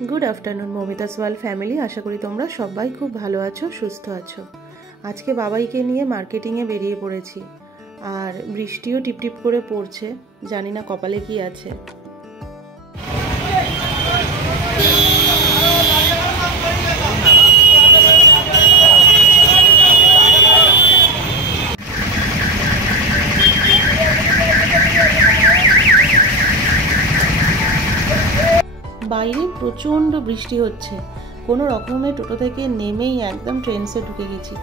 Good afternoon Mamita's world family. आशा करी तोमरा सबाई खूब भालो आछो सुस्थ आछो। आज के बाबाईके निये मार्केटिंगे बेरिये पड़ेछि और बृष्टिओ टिपटिप करे पड़छे, जानी ना कपाले कि आछे। বাইরে প্রচণ্ড বৃষ্টি হচ্ছে, কোনো রকমে টোটো থেকে নেমেই একদম ট্রেন্সে ঢুকে গেছি।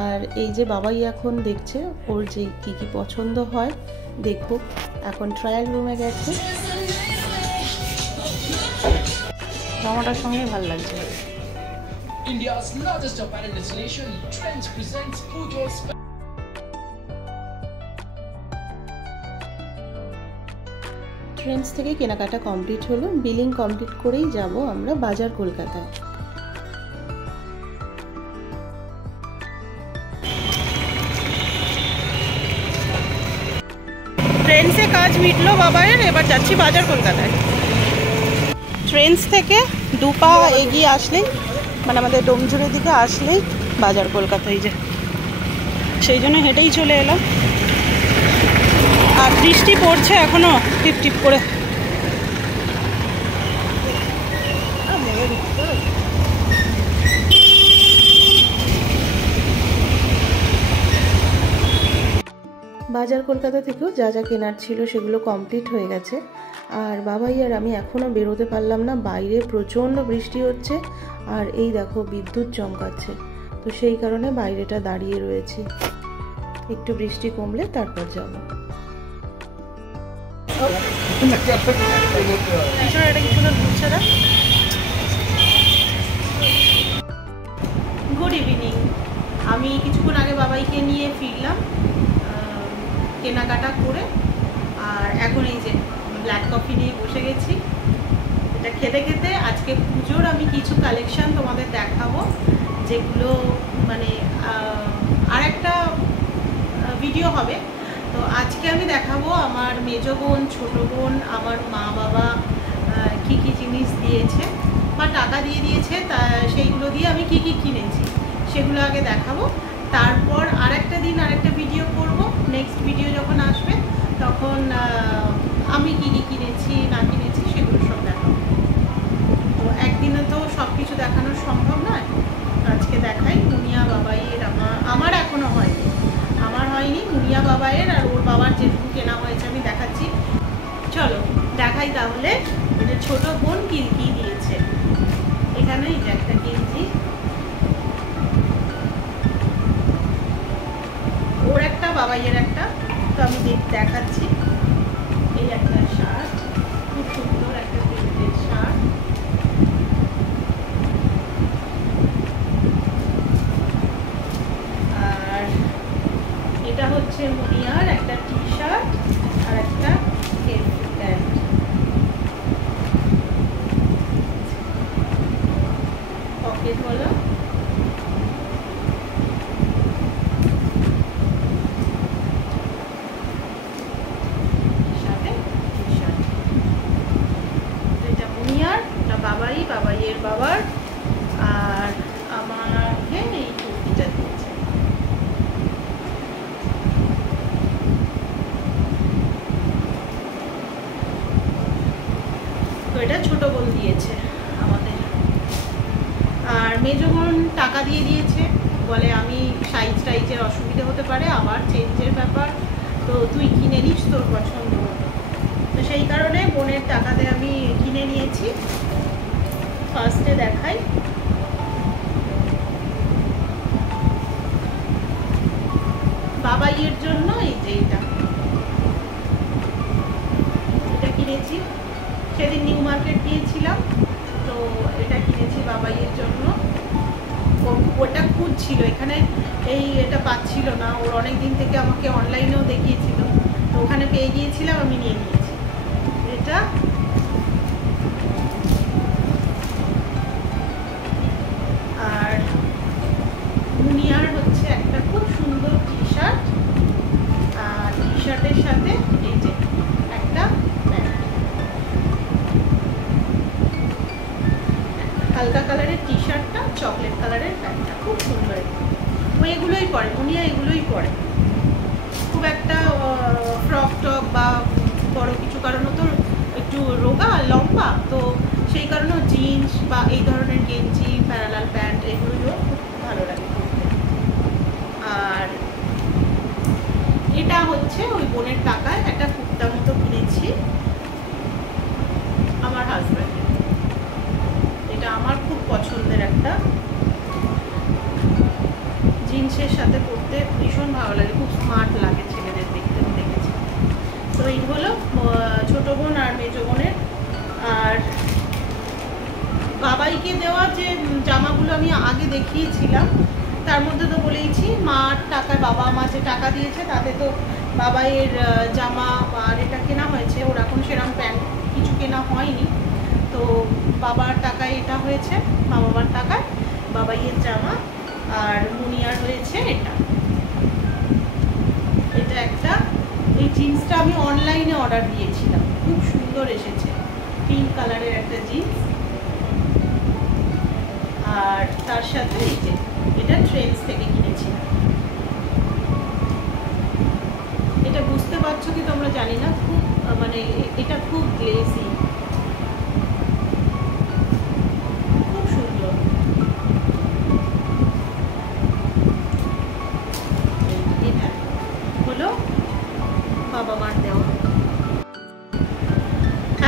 আর এই যে বাবাই এখন দেখছে ওর যে কি কি পছন্দ হয় দেখো। এখন ট্রায়াল রুমে গেছে, জামাটার সঙ্গে ভালো লাগছে। India's largest apparel destination, Trends presents Pujo's Trends থেকে কেনাকাটা কমপ্লিট হলো, বিলিং কমপ্লিট করেই যাব আমরা বাজার কলকাতায়। ট্রেন্ডসে কাজ মিটলো বাবাইয়ের, এবার যাচ্ছি বাজার কলকাতায়। ট্রেন্ডস থেকে দু পা এগিয়ে আসলেই মানে আমাদের ডোমজুড়ের দিকে আসলেই বাজার কলকাতায়, যে সেই জন্য হেঁটেই চলে এলাম। আর বৃষ্টি পড়ছে এখনো টিপ টিপ করে। বাজার কলকাতা থেকেও যা যা কেনার ছিল সেগুলো কমপ্লিট হয়ে গেছে। আর বাবাই আর আমি এখনও বেরোতে পারলাম না, বাইরে প্রচণ্ড বৃষ্টি হচ্ছে আর এই দেখো বিদ্যুৎ চমকাচ্ছে, তো সেই কারণে বাইরেটা দাঁড়িয়ে রয়েছি। একটু বৃষ্টি কমলে তারপর যাবো। Good evening. আমি কিছুক্ষণ আগে বাবাইকে নিয়ে ফিরলাম কেনাকাটা করে, আর এখন এই যে ব্ল্যাক কফি নিয়ে বসে গেছি। এটা খেতে খেতে আজকে পুজোর আমি কিছু কালেকশান তোমাদের দেখাবো, যেগুলো মানে আর একটা ভিডিও হবে। তো আজকে আমি দেখাবো আমার মেজো বোন, ছোটো বোন, আমার মা বাবা কি কি জিনিস দিয়েছে বা টাকা দিয়ে দিয়েছে, তা সেইগুলো দিয়ে আমি কি কি কিনেছি সেগুলো আগে দেখাবো। তারপর আরেকটা দিন আরেকটা ভিডিও করব, নেক্সট ভিডিও যখন আসবে তখন আমি কি কি কিনেছি না কিনেছি সেগুলো সব দেখাবো। তো একদিনে তো সব কিছু দেখানো সম্ভব নয়, আজকে দেখাই মুনিয়া বাবাইয়ের। আমার এখনও হয়নি, আমার হয়নি, মুনিয়া বাবাইয়ের আর ওর বাবার যেটুকু কেনা হয়েছে আমি দেখাচ্ছি। চলো দেখাই তাহলে যে ছোটো বোন কি কি দিয়েছে। এখানে এই যে একটা গেঞ্জি, ওর একটা বাবাইয়ের একটা, তো আমি দেখাচ্ছি। এই একটা শার্ট, খুব সুন্দর একটা প্রিন্টের শার্ট। আর এটা হচ্ছে মুনিয়ার একটা টি শার্ট আর একটা প্যান্ট। পকেট হলো বাবাইয়ের বাবার। আর আমাকে এই কুর্তিটা দিয়েছে। তো এটা ছোট বোন দিয়েছে আমাদের। আর মেজো বোন টাকা দিয়ে দিয়েছে, বলে আমি সাইজের অসুবিধা হতে পারে, আবার চেঞ্জের ব্যাপার, তো তুই কিনে নিস তোর পছন্দ মতো। তো সেই কারণে বোনের টাকাতে আমি কিনে নিয়েছি। ফার্স্টে দেখাই বাবাইয়ের জন্য এই যে এটা কিনেছি, সেদিন নিউ মার্কেট গিয়েছিলাম, তো এটা কিনেছি বাবাইয়ের জন্য। ওটা খুঁজছিল এখানে, এটা পাচ্ছিল না, ওর অনেক দিন থেকে আমাকে অনলাইনেও দেখিয়েছিল, তো ওখানে পেয়ে গিয়েছিলাম, আমি নিয়ে নিয়েছি এটা। আর মুনিয়ার হচ্ছে একটা খুব সুন্দর টি শার্ট, আর টি শার্টের সাথে এই যে একটা প্যান্ট। হালকা কালারের টি শার্টটা, চকলেট কালারের প্যান্টটা, খুব সুন্দর। ও এগুলোই পরে, মুনিয়া এগুলোই পরে। খুব একটা ফ্রক টক বা বড় কিছু, কারণ তো একটু রোগা লম্বা, তো সেই কারণে জিন্স বা এই ধরনের গেঞ্জি, প্যারালাল প্যান্ট এগুলো খুব ভালো লাগে পরতে। আর এটা হচ্ছে ওই বোনের টাকায় একটা কুর্তা মতো কিনেছি আমার হাজব্যান্ডের। এটা আমার খুব পছন্দের একটা, জিন্সের সাথে পরতে ভীষণ ভালো লাগে, খুব স্মার্ট লাগে ছেলেদের দেখতে, আমি দেখেছি। তো এই হলো ছোট বোন আর মেজো বোনের। আর বাবাইকে দেওয়া যে জামাগুলো আমি আগে দেখিয়েছিলাম, তার মধ্যে তো বলেইছি মার টাকায়, বাবা মা যে টাকা দিয়েছে তাতে তো বাবাইয়ের জামা আর এটা কেনা হয়েছে। ওর এখন সেরকম প্যান্ট কিছু কেনা হয়নি, তো বাবার টাকায় এটা হয়েছে, মা বাবার টাকায় বাবাইয়ের জামা। আর মুনিয়ার হয়েছে এটা, এটা একটা, এই জিন্সটা আমি অনলাইনে অর্ডার দিয়েছিলাম, খুব সুন্দর এসেছে, পিঙ্ক কালারের একটা জিন্স। আর তার সাথে এই যে এটা ট্রেন্ডস থেকে কিনেছিলাম। এটা বুঝতে পারছো কি তোমরা জানি না, খুব মানে এটা খুব গ্লেজি, খুব সুন্দর। এটা হলো বাবা মার দেওয়া।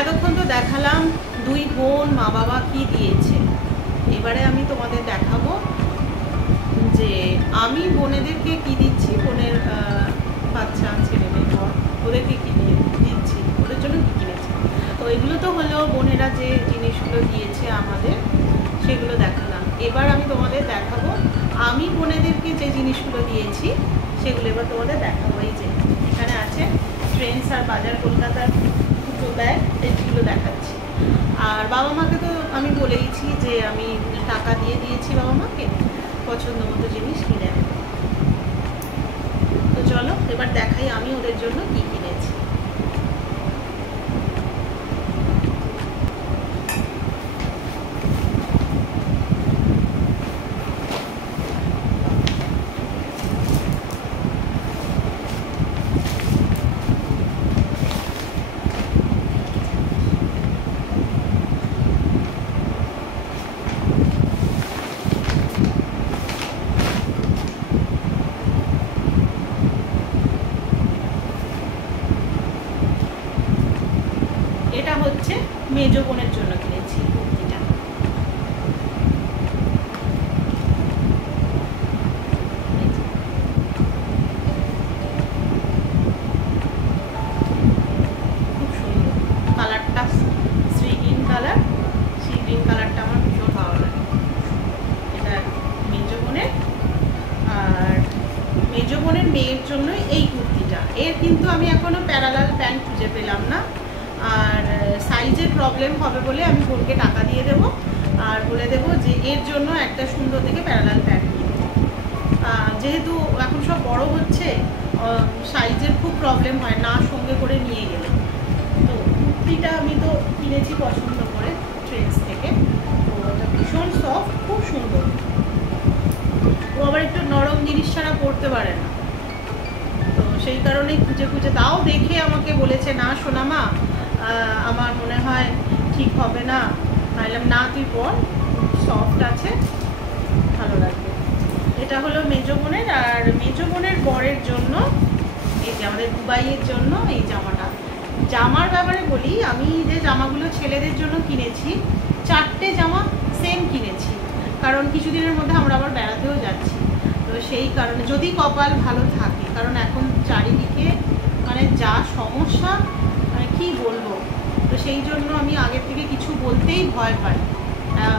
এতক্ষণ তো দেখালাম দুই বোন মা বাবা কি দিয়েছে, এবারে আমি তোমাদের দেখাবো যে আমি বোনেদেরকে কি দিচ্ছি, বোনের বাচ্চা ছেলে মেয়ে বর, ওদেরকে কি দিয়ে দিচ্ছি, ওদের জন্য কি কিনেছি। তো এগুলো তো হলো বোনেরা যে জিনিসগুলো দিয়েছে আমাদের, সেগুলো দেখালাম। এবার আমি তোমাদের দেখাবো আমি বোনেদেরকে যে জিনিসগুলো দিয়েছি সেগুলো এবার তোমাদের দেখাবো। এই যে এখানে আছে ট্রেন্ডস আর বাজার কলকাতার দুটো ব্যাগ, এইগুলো দেখাচ্ছি। আর বাবা মাকে তো আমি বলেইছি যে আমি টাকা দিয়ে দিয়েছি বাবা মাকে, পছন্দ মতো জিনিস কিনে নেবে। তো চলো এবার দেখাই আমি ওদের জন্য কি কিনেছি। এটা হচ্ছে মেজো বোনের জন্য কিনেছি কুর্তিটা। খুব সুন্দর কালারটা, sea green colour, sea green কালারটা আমার ভীষণ ভালো লাগে। এটা মেজো বোনের। আর মেজো বোনের মেয়ের জন্য এই কুর্তিটা, এর কিন্তু আমি এখনো প্যারালাল প্যান্ট খুঁজে পেলাম না, আর সাইজের প্রবলেম হবে বলে আমি বোনকে টাকা দিয়ে দেবো আর বলে দেবো যে এর জন্য একটা সুন্দর দেখে প্যারালাল প্যান্ট নিয়ে দেবো। যেহেতু এখন সব বড় হচ্ছে, সাইজের খুব প্রবলেম হয় না সঙ্গে করে নিয়ে গেলে। তো কুর্তিটা আমি তো কিনেছি পছন্দ করে ট্রেন্ডস থেকে, তো ওটা ভীষণ সফট, খুব সুন্দর। ও আবার একটু নরম জিনিস ছাড়া পরতে পারে না, তো সেই কারণেই খুঁজে খুঁজে, তাও দেখে আমাকে বলেছে না সোনা মা আমার মনে হয় ঠিক হবে না। বললাম না তুই পর, সফট আছে, ভালো লাগবে। এটা হলো মেজো বোনের। আর মেজো বোনের বরের জন্য এই যে আমাদের দুবাইয়ের জন্য এই জামাটা। জামার ব্যাপারে বলি, আমি যে জামাগুলো ছেলেদের জন্য কিনেছি, 4টে জামা সেম কিনেছি, কারণ কিছুদিনের মধ্যে আমরা আবার বেড়াতেও যাচ্ছি। তো সেই কারণে যদি কপাল ভালো থাকে, কারণ এখন চারিদিকে মানে যা সমস্যা, মানে কী বলবো, তো সেই জন্য আমি আগের থেকে কিছু বলতেই ভয় পাই।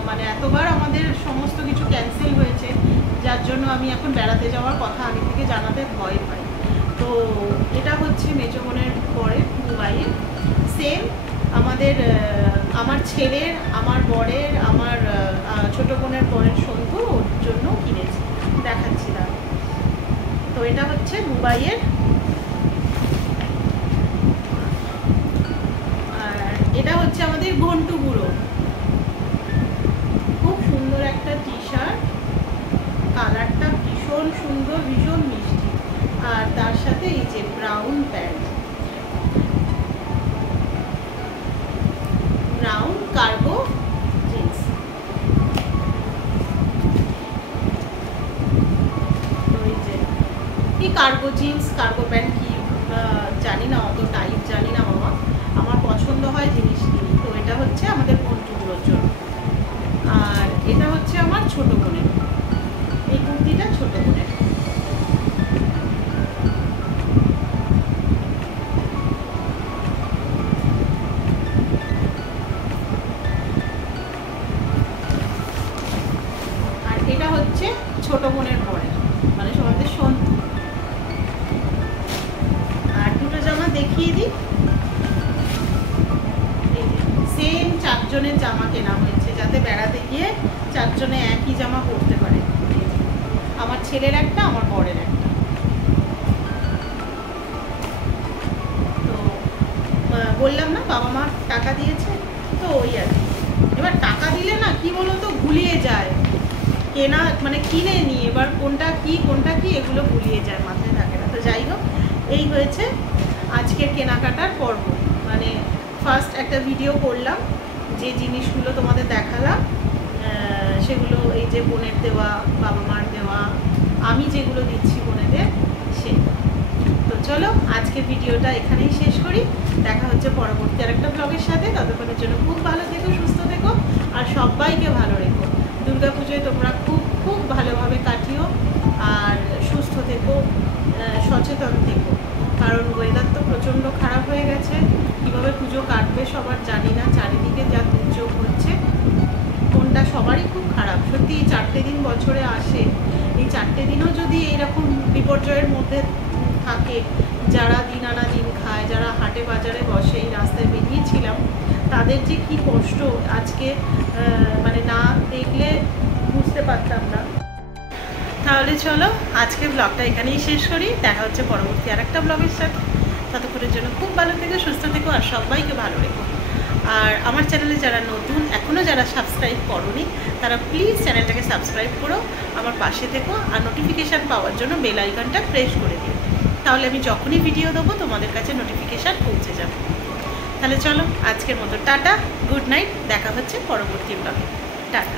মানে এতবার আমাদের সমস্ত কিছু ক্যান্সেল হয়েছে, যার জন্য আমি এখন বেড়াতে যাওয়ার কথা আগে থেকে জানাতে ভয় পাই। তো এটা হচ্ছে মেজো বোনের পরে দুবাইয়ের সেম আমাদের, আমার ছেলের, আমার বরের, আমার ছোটো বোনের বরের সন্তু ওর জন্য কিনেছি, দেখাচ্ছি না। তো এটা হচ্ছে দুবাইয়ের। আর এটা হচ্ছে আমাদের ঘন্টু বুড়ো, কার্গো জিন্স, কার্গো প্যান্ট কি জানি না, অত টাইপ জানি না বাবা, আমার পছন্দ হয় জিনিস কিনি। তো এটা হচ্ছে আমাদের বন্ধুগুলোর জন্য, আর এটা হচ্ছে আমার ছোট বোনের, এই কুর্তিটা ছোট বোনের। আর এটা হচ্ছে ছোট বোনের পরের, মানে সবাদের সন্তু। আর দুটো জামা দেখিয়ে দিই, সেম 4 জনের জামা কেনা হয়েছে, যাতে বেড়াতে গিয়ে 4 জনে একই জামা পরতে পারে। আমার ছেলের একটা, আমার বরের একটা। তো বললাম না বাবা মা টাকা দিয়েছে, তো ওই আর কি। এবার টাকা দিলে না কি বলতো গুলিয়ে যায়, কেনা মানে কিনে নিয়ে এবার কোনটা কি এগুলো গুলিয়ে যায়, মাথায় থাকে না। তো যাই হোক, এই হয়েছে আজকের কেনাকাটার পর্ব। মানে ফার্স্ট একটা ভিডিও করলাম, যে জিনিসগুলো তোমাদের দেখালাম সেগুলো এই যে বোনের দেওয়া, বাবা মার দেওয়া, আমি যেগুলো দিচ্ছি বোনেদের, সে। তো চলো আজকে ভিডিওটা এখানেই শেষ করি, দেখা হচ্ছে পরবর্তী আরেকটা ব্লগের সাথে। ততক্ষণের জন্য খুব ভালো থেকো, সুস্থ থেকো, আর সবাইকে ভালো রেখো। দুর্গাপুজোয় তোমরা খুব খুব ভালোভাবে কাটিও, আর সুস্থ থেকো, সচেতন থেকো, কারণ ওয়েদার তো প্রচণ্ড খারাপ হয়ে গেছে। কীভাবে পুজো কাটবে সবার জানি না, চারিদিকে যা দুর্যোগ হচ্ছে, কোনটা সবারই খুব খারাপ। সত্যি এই 4টে দিন বছরে আসে, এই 4টে দিনও যদি এইরকম বিপর্যয়ের মধ্যে থাকে, যারা দিন আনা দিন খায়, যারা হাটে বাজারে বসে, এই রাস্তায় বেরিয়েছিলাম, তাদের যে কি কষ্ট আজকে মানে না দেখলে বুঝতে পারতাম না। তাহলে চলো আজকে ব্লগটা এখানেই শেষ করি, দেখা হচ্ছে পরবর্তী আরেকটা ব্লগের সাথে। ততক্ষণের জন্য খুব ভালো থেকো, সুস্থ থেকো, আর সবাইকে ভালো রেখো। আর আমার চ্যানেলে যারা নতুন, এখনও যারা সাবস্ক্রাইব করোনি, তারা প্লিজ চ্যানেলটাকে সাবস্ক্রাইব করো, আমার পাশে থেকো, আর নোটিফিকেশান পাওয়ার জন্য বেল আইকনটা প্রেস করে দিও, তাহলে আমি যখনই ভিডিও দেবো তোমাদের কাছে নোটিফিকেশান পৌঁছে যাবে। তাহলে চলো আজকের মতো টাটা, গুড নাইট, দেখা হচ্ছে পরবর্তী ব্লগে। টাটা।